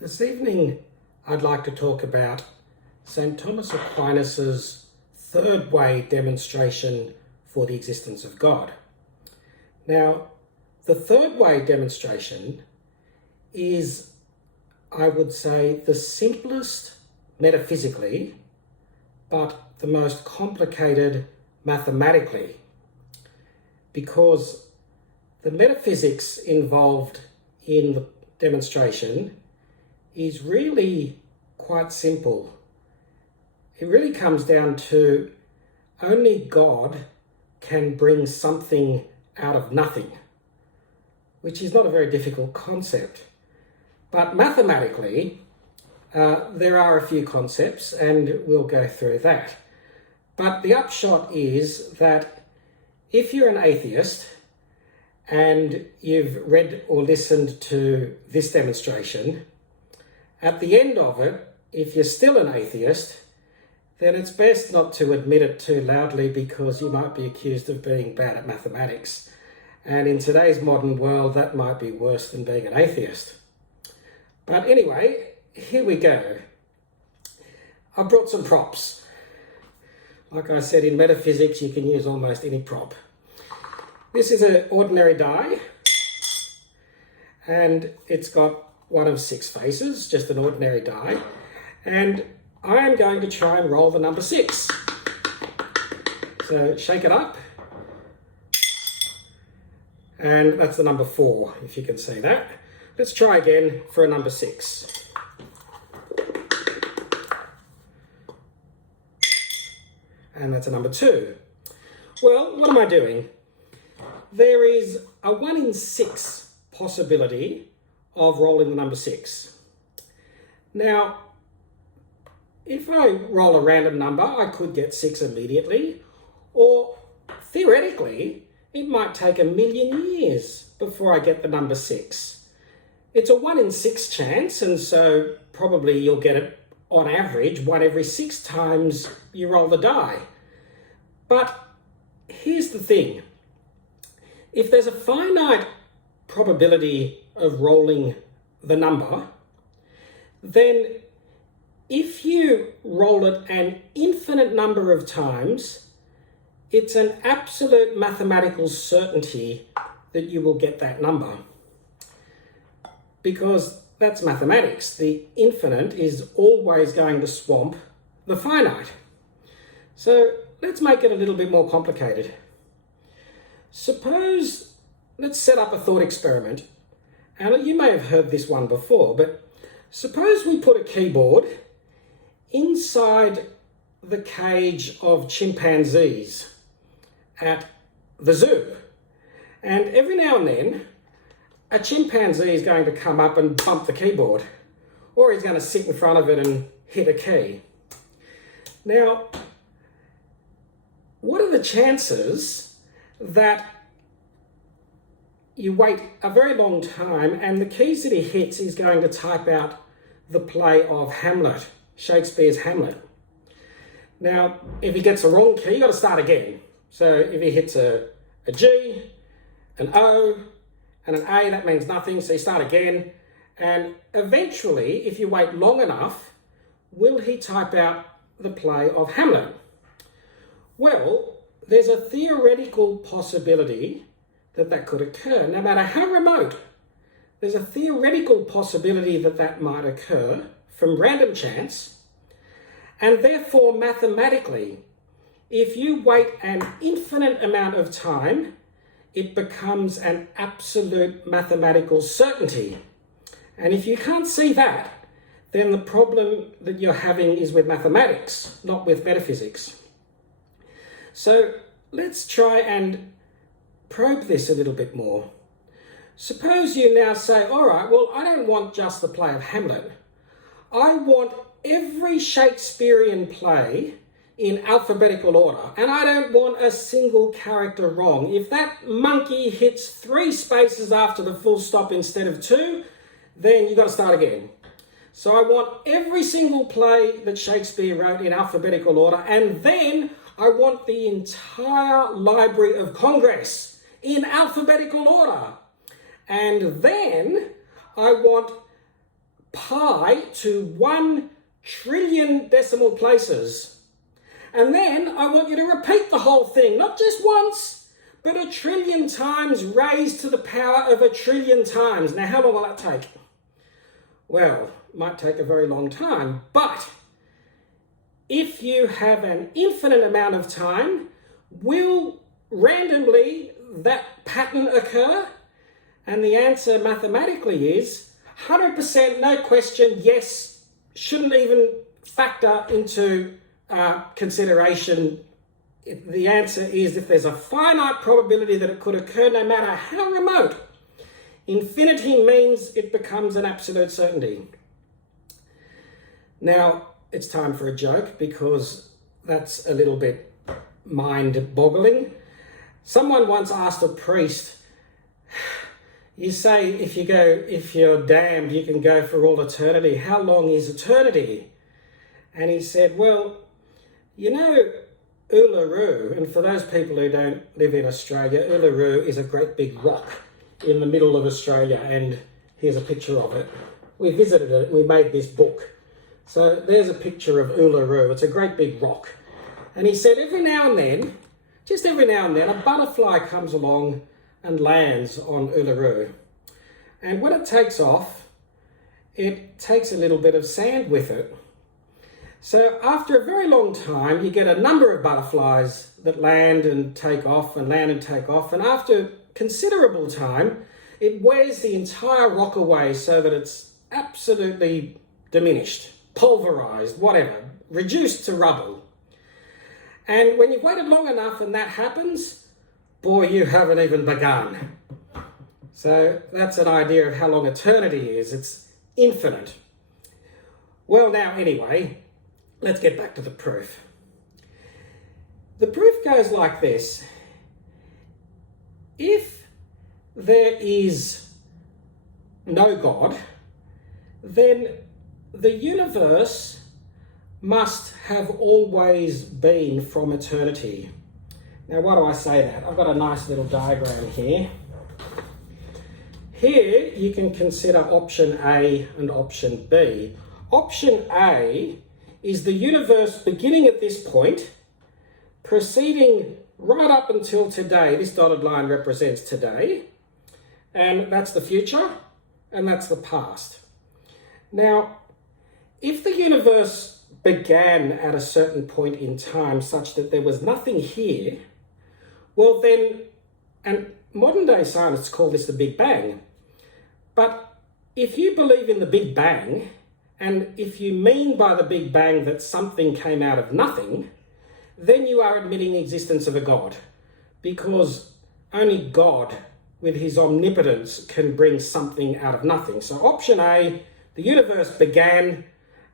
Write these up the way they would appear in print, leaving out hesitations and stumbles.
This evening, I'd like to talk about St Thomas Aquinas' third way demonstration for the existence of God. Now, the third way demonstration is, I would say, the simplest metaphysically, but the most complicated mathematically, because the metaphysics involved in the demonstration is really quite simple. It really comes down to only God can bring something out of nothing, which is not a very difficult concept. But mathematically, there are a few concepts, and we'll go through that. But the upshot is that if you're an atheist and you've read or listened to this demonstration, at the end of it, if you're still an atheist, then it's best not to admit it too loudly, because you might be accused of being bad at mathematics. And in today's modern world, that might be worse than being an atheist. But anyway, here we go. I brought some props. Like I said, in metaphysics, you can use almost any prop. This is an ordinary die, and it's got one of 6 faces, just an ordinary die. And I am going to try and roll the number 6. So shake it up. And that's the number 4, if you can see that. Let's try again for a number 6. And that's a number 2. Well, what am I doing? There is a 1 in 6 possibility of rolling the number 6. Now, if I roll a random number, I could get 6 immediately, or theoretically, it might take 1,000,000 years before I get the number 6. It's a 1 in 6 chance, and so probably you'll get it on average 1 every 6 times you roll the die. But here's the thing. If there's a finite probability of rolling the number, then if you roll it an infinite number of times, it's an absolute mathematical certainty that you will get that number. Because that's mathematics. The infinite is always going to swamp the finite. So let's make it a little bit more complicated. Suppose, let's set up a thought experiment. And you may have heard this one before, but suppose we put a keyboard inside the cage of chimpanzees at the zoo. And every now and then, a chimpanzee is going to come up and bump the keyboard, or he's going to sit in front of it and hit a key. Now, what are the chances that you wait a very long time and the keys that he hits is going to type out the play of Hamlet, Shakespeare's Hamlet? Now, if he gets the wrong key, you've got to start again. So if he hits a G, an O, and an A, that means nothing, so you start again. And eventually, if you wait long enough, will he type out the play of Hamlet? Well, there's a theoretical possibility that that could occur, no matter how remote. There's a theoretical possibility that that might occur from random chance, and therefore mathematically, if you wait an infinite amount of time, it becomes an absolute mathematical certainty. And if you can't see that, then the problem that you're having is with mathematics, not with metaphysics. So let's try and probe this a little bit more. Suppose you now say, all right, well, I don't want just the play of Hamlet. I want every Shakespearean play in alphabetical order, and I don't want a single character wrong. If that monkey hits 3 spaces after the full stop instead of 2, then you've got to start again. So I want every single play that Shakespeare wrote in alphabetical order, and then I want the entire Library of Congress in alphabetical order. And then I want pi to 1 trillion decimal places. And then I want you to repeat the whole thing, not just once, but 1 trillion times raised to the power of 1 trillion times. Now, how long will that take? Well, it might take a very long time, but if you have an infinite amount of time, will randomly that pattern occur? And the answer mathematically is 100%, no question, yes, shouldn't even factor into consideration. The answer is if there's a finite probability that it could occur, no matter how remote. Infinity means it becomes an absolute certainty. Now, it's time for a joke because that's a little bit mind-boggling. Someone once asked a priest, you say if you're damned, you can go for all eternity. How long is eternity? And he said, well, you know, Uluru, and for those people who don't live in Australia, Uluru is a great big rock in the middle of Australia, and here's a picture of it. We visited it, we made this book. So there's a picture of Uluru. It's a great big rock. And he said every now and then, just every now and then, a butterfly comes along and lands on Uluru. And when it takes off, it takes a little bit of sand with it. So after a very long time, you get a number of butterflies that land and take off and land and take off. And after considerable time, it wears the entire rock away so that it's absolutely diminished, pulverized, whatever, reduced to rubble. And when you've waited long enough and that happens, boy, you haven't even begun. So that's an idea of how long eternity is. It's infinite. Well, now, anyway, let's get back to the proof. The proof goes like this. If there is no God, then the universe must have always been from eternity. Now, why do I say that? I've got a nice little diagram here. Here you can consider option A and option B. Option A is the universe beginning at this point, proceeding right up until today. This dotted line represents today, and that's the future, and that's the past. Now, if the universe began at a certain point in time such that there was nothing here, well then, and modern day scientists call this the Big Bang, but if you believe in the Big Bang, and if you mean by the Big Bang that something came out of nothing, then you are admitting the existence of a God, because only God with his omnipotence can bring something out of nothing. So option A, the universe began,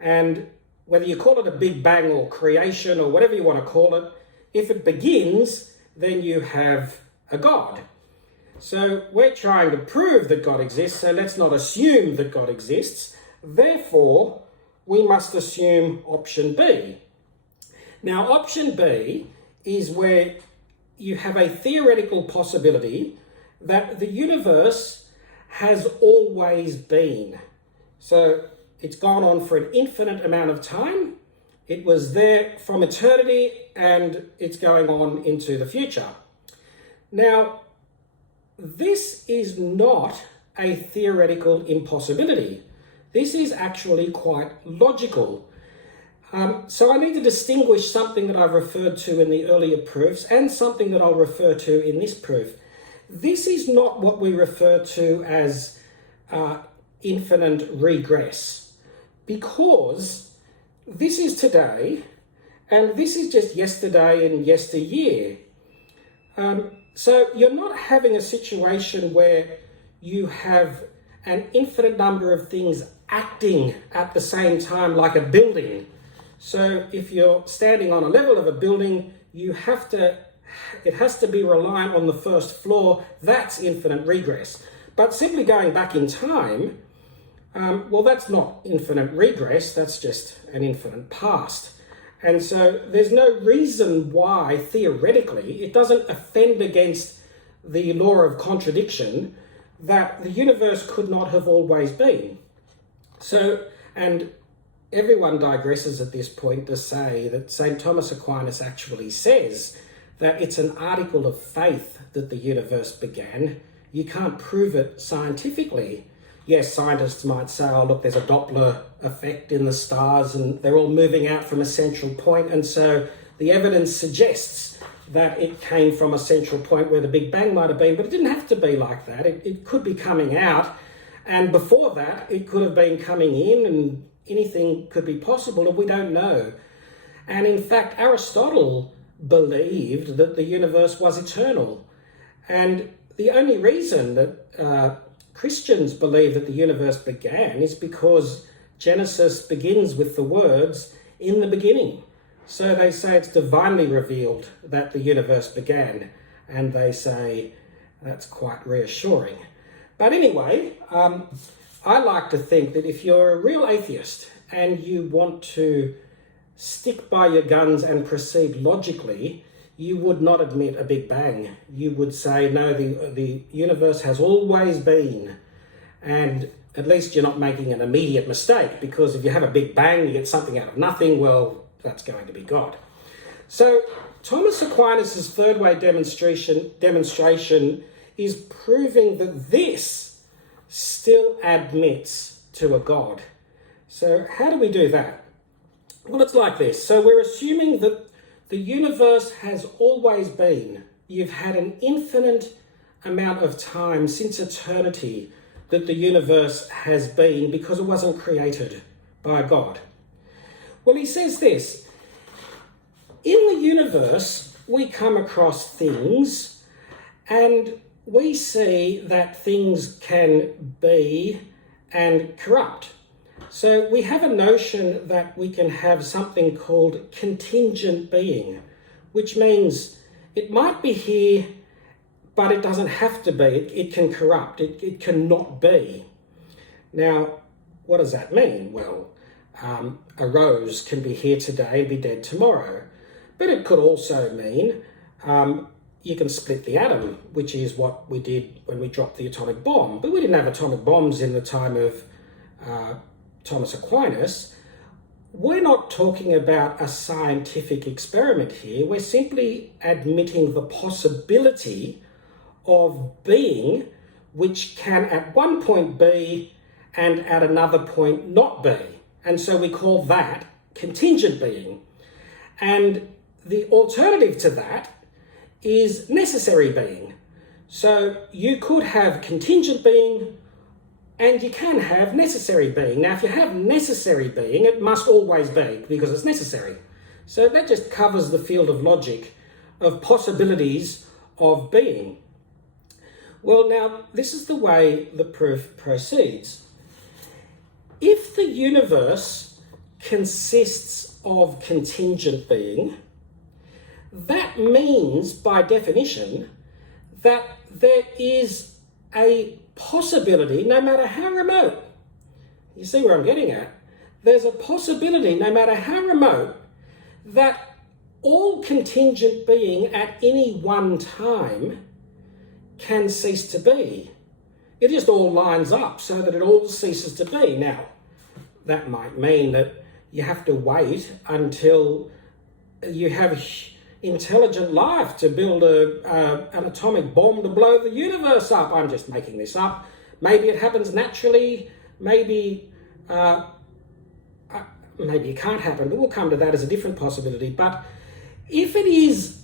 and whether you call it a Big Bang or creation or whatever you want to call it, if it begins, then you have a God. So we're trying to prove that God exists, so let's not assume that God exists. Therefore, we must assume option B. Now, option B is where you have a theoretical possibility that the universe has always been. So it's gone on for an infinite amount of time. It was there from eternity, and it's going on into the future. Now, this is not a theoretical impossibility. This is actually quite logical. So I need to distinguish something that I've referred to in the earlier proofs and something that I'll refer to in this proof. This is not what we refer to as infinite regress, because this is today and this is just yesterday and yesteryear. So you're not having a situation where you have an infinite number of things acting at the same time like a building. So if you're standing on a level of a building, it has to be reliant on the first floor. That's infinite regress. But simply going back in time, well, that's not infinite regress, that's just an infinite past. And so there's no reason why, theoretically, it doesn't offend against the law of contradiction that the universe could not have always been. So, and everyone digresses at this point to say that St Thomas Aquinas actually says that it's an article of faith that the universe began. You can't prove it scientifically. Yes, scientists might say, oh, look, there's a Doppler effect in the stars and they're all moving out from a central point, and so the evidence suggests that it came from a central point where the Big Bang might have been, but it didn't have to be like that. It could be coming out, and before that, it could have been coming in, and anything could be possible, and we don't know. And in fact, Aristotle believed that the universe was eternal. And the only reason that Christians believe that the universe began is because Genesis begins with the words, "in the beginning." So they say it's divinely revealed that the universe began, and they say that's quite reassuring. But anyway, I like to think that if you're a real atheist and you want to stick by your guns and proceed logically, you would not admit a Big Bang. You would say, no, the universe has always been. And at least you're not making an immediate mistake, because if you have a Big Bang, you get something out of nothing, well, that's going to be God. So Thomas Aquinas' third way demonstration is proving that this still admits to a God. So how do we do that? Well, it's like this. So we're assuming that the universe has always been. You've had an infinite amount of time since eternity that the universe has been, because it wasn't created by God. Well, he says this: in the universe, we come across things and we see that things can be and corrupt. So we have a notion that we can have something called contingent being, which means it might be here, but it doesn't have to be. It can corrupt. It cannot be. Now, what does that mean? Well, a rose can be here today and be dead tomorrow. But it could also mean you can split the atom, which is what we did when we dropped the atomic bomb. But we didn't have atomic bombs in the time of Thomas Aquinas. We're not talking about a scientific experiment here. We're simply admitting the possibility of being which can at one point be and at another point not be. And so we call that contingent being. And the alternative to that is necessary being. So you could have contingent being and you can have necessary being. Now, if you have necessary being, it must always be because it's necessary. So that just covers the field of logic of possibilities of being. Well, now, this is the way the proof proceeds. If the universe consists of contingent being, that means, by definition, that there is a possibility, no matter how remote. You see where I'm getting at? There's a possibility, no matter how remote, that all contingent being at any one time can cease to be. It just all lines up so that it all ceases to be. Now, that might mean that you have to wait until you have intelligent life to build an atomic bomb to blow the universe up. I'm just making this up. Maybe it happens naturally. Maybe it can't happen, but we'll come to that as a different possibility. But if it is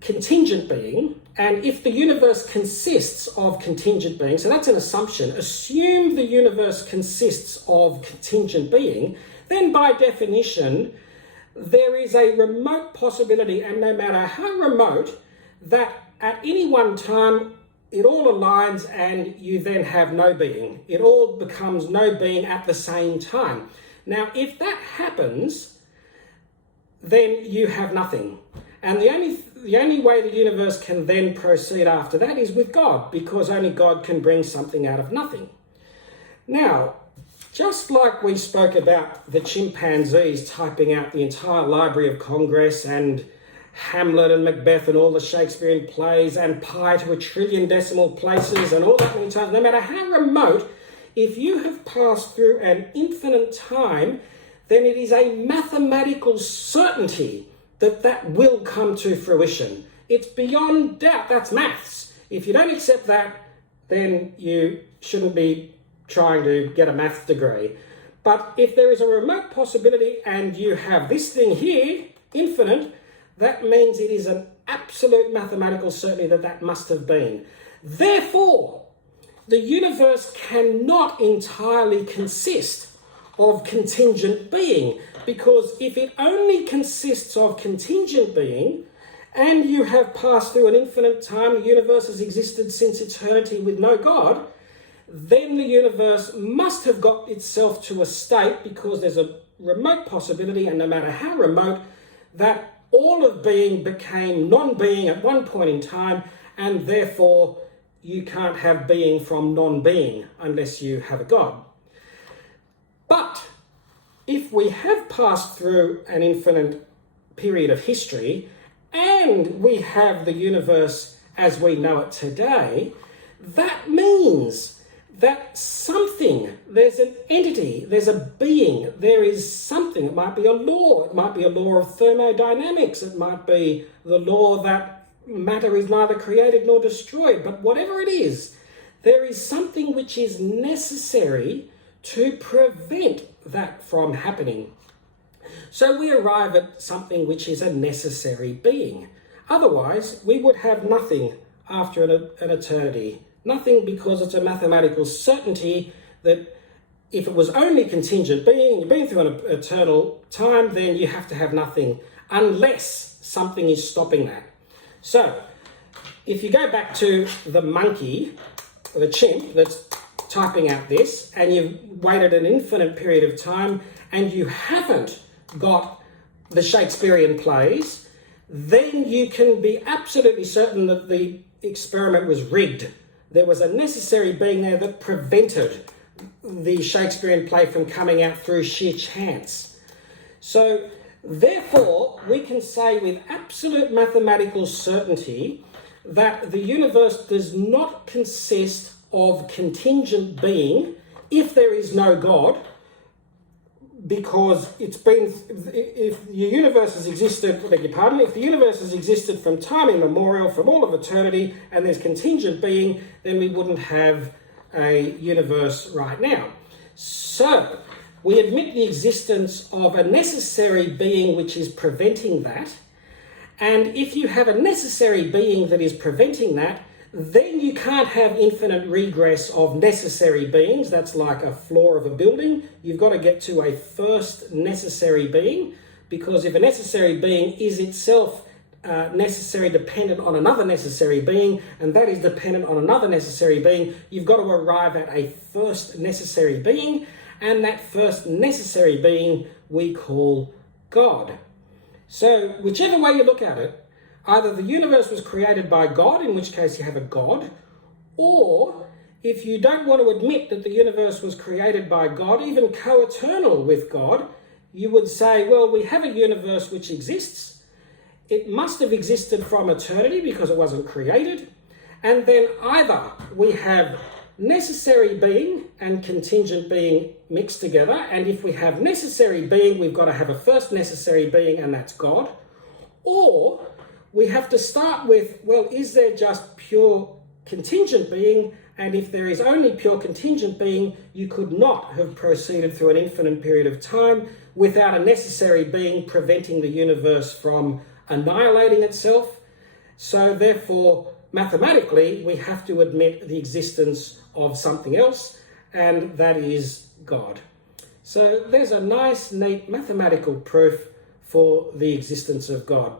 contingent being, and if the universe consists of contingent being, so that's an assumption, assume the universe consists of contingent being, then by definition, there is a remote possibility, and no matter how remote, that at any one time, it all aligns and you then have no being. It all becomes no being at the same time. Now, if that happens, then you have nothing. And the only way the universe can then proceed after that is with God, because only God can bring something out of nothing. Now, just like we spoke about the chimpanzees typing out the entire Library of Congress and Hamlet and Macbeth and all the Shakespearean plays and pi to a trillion decimal places and all that many times, no matter how remote, if you have passed through an infinite time, then it is a mathematical certainty that that will come to fruition. It's beyond doubt. That's maths. If you don't accept that, then you shouldn't be trying to get a maths degree. But if there is a remote possibility and you have this thing here, infinite, that means it is an absolute mathematical certainty that that must have been. Therefore, the universe cannot entirely consist of contingent being, because if it only consists of contingent being, and you have passed through an infinite time, the universe has existed since eternity with no God, then the universe must have got itself to a state, because there's a remote possibility, and no matter how remote, that all of being became non-being at one point in time, and therefore you can't have being from non-being unless you have a God. But if we have passed through an infinite period of history, and we have the universe as we know it today, that means that something, there's an entity, there's a being, there is something. It might be a law, it might be a law of thermodynamics, it might be the law that matter is neither created nor destroyed, but whatever it is, there is something which is necessary to prevent that from happening. So we arrive at something which is a necessary being. Otherwise, we would have nothing after an eternity. Nothing, because it's a mathematical certainty that if it was only contingent being, you've been through an eternal time, then you have to have nothing unless something is stopping that. So, if you go back to the monkey, or the chimp that's typing out this, and you've waited an infinite period of time, and you haven't got the Shakespearean plays, then you can be absolutely certain that the experiment was rigged. There was a necessary being there that prevented the Shakespearean play from coming out through sheer chance. So, therefore, we can say with absolute mathematical certainty that the universe does not consist of contingent being if there is no God, because it's been, if the universe has existed, beg your pardon, if the universe has existed from time immemorial, from all of eternity, and there's contingent being, then we wouldn't have a universe right now. So, we admit the existence of a necessary being which is preventing that, and if you have a necessary being that is preventing that, then you can't have infinite regress of necessary beings. That's like a floor of a building. You've got to get to a first necessary being, because if a necessary being is itself necessary dependent on another necessary being, and that is dependent on another necessary being, you've got to arrive at a first necessary being, and that first necessary being we call God. So whichever way you look at it, either the universe was created by God, in which case you have a God, or if you don't want to admit that the universe was created by God, even co-eternal with God, you would say, well, we have a universe which exists. It must have existed from eternity because it wasn't created. And then either we have necessary being and contingent being mixed together, and if we have necessary being, we've got to have a first necessary being, and that's God, or we have to start with, well, is there just pure contingent being? And if there is only pure contingent being, you could not have proceeded through an infinite period of time without a necessary being preventing the universe from annihilating itself. So therefore, mathematically, we have to admit the existence of something else, and that is God. So there's a nice, neat mathematical proof for the existence of God.